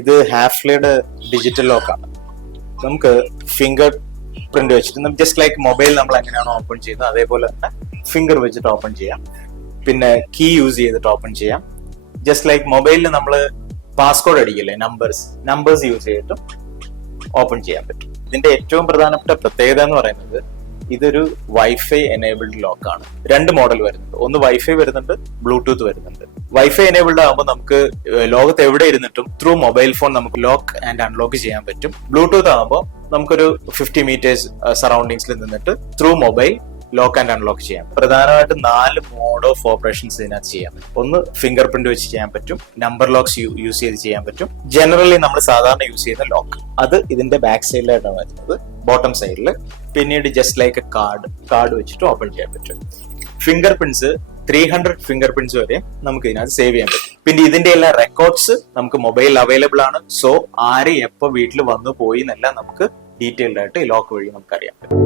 ഇത് ഹാഫ്ലിയുടെ ഡിജിറ്റൽ ലോക്കാണ്. നമുക്ക് finger print വെച്ചിട്ട് ജസ്റ്റ് ലൈക്ക് മൊബൈൽ നമ്മൾ എങ്ങനെയാണോ ഓപ്പൺ ചെയ്യുന്നത് അതേപോലെ തന്നെ ഫിംഗർ വെച്ചിട്ട് ഓപ്പൺ ചെയ്യാം. പിന്നെ കീ യൂസ് ചെയ്തിട്ട് ഓപ്പൺ ചെയ്യാം. ജസ്റ്റ് ലൈക്ക് മൊബൈലിൽ നമ്മൾ പാസ്കോഡ് അടിക്കില്ലേ, നമ്പേഴ്സ് യൂസ് ചെയ്തിട്ടും ഓപ്പൺ ചെയ്യാൻ പറ്റും. ഇതിന്റെ ഏറ്റവും പ്രധാനപ്പെട്ട പ്രത്യേകത എന്ന് പറയുന്നത് ഇതൊരു വൈഫൈ എനേബിൾഡ് ലോക്കാണ്. 2 മോഡൽ വരുന്നുണ്ട്. ഒന്ന് വൈഫൈ വരുന്നുണ്ട്, ബ്ലൂടൂത്ത് വരുന്നുണ്ട്. വൈഫൈ എനേബിൾഡ് ആകുമ്പോൾ നമുക്ക് ലോകത്ത് എവിടെ ഇരുന്നിട്ടും ത്രൂ മൊബൈൽ ഫോൺ നമുക്ക് ലോക്ക് ആൻഡ് അൺലോക്ക് ചെയ്യാൻ പറ്റും. ബ്ലൂടൂത്ത് ആകുമ്പോൾ നമുക്കൊരു 50 മീറ്റേഴ്സ് സറൗണ്ടിങ്സിൽ നിന്നിട്ട് through mobile lock and unlock ചെയ്യാം. പ്രധാനമായിട്ടും 4 മോഡ് ഓഫ് ഓപ്പറേഷൻസ് ഇതിനകത്ത് ചെയ്യാൻ പറ്റും. ഒന്ന് ഫിംഗർ പ്രിന്റ് വെച്ച് ചെയ്യാൻ പറ്റും, നമ്പർ ലോക്സ് യൂസ് ചെയ്ത് ചെയ്യാൻ പറ്റും. ജനറലി നമ്മൾ സാധാരണ യൂസ് ചെയ്യുന്ന ലോക്ക് അത് ഇതിന്റെ ബാക്ക് സൈഡിലായിട്ടാണ് വരുന്നത്, ബോട്ടം സൈഡിൽ. പിന്നീട് ജസ്റ്റ് ലൈക്ക് എ കാർഡ് വെച്ചിട്ട് ഓപ്പൺ ചെയ്യാൻ പറ്റും. ഫിംഗർ പ്രിന്റ്സ് 300 ഫിംഗർ പ്രിന്റ്സ് വരെ നമുക്ക് ഇതിനകത്ത് സേവ് ചെയ്യാൻ പറ്റും. പിന്നെ ഇതിന്റെ എല്ലാ റെക്കോർഡ്സ് നമുക്ക് മൊബൈലിൽ അവൈലബിൾ ആണ്. സോ ആര് എപ്പോ വീട്ടിൽ വന്നു പോയി എന്നെല്ലാം നമുക്ക് ഡീറ്റെയിൽഡ് ആയിട്ട് ഈ ലോക്ക് വഴി നമുക്കറിയാൻ പറ്റും.